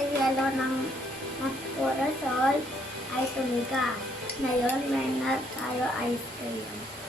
kulay yellow ng mas puro salt ay tumigas. Ngayon, may na tayo ice cream.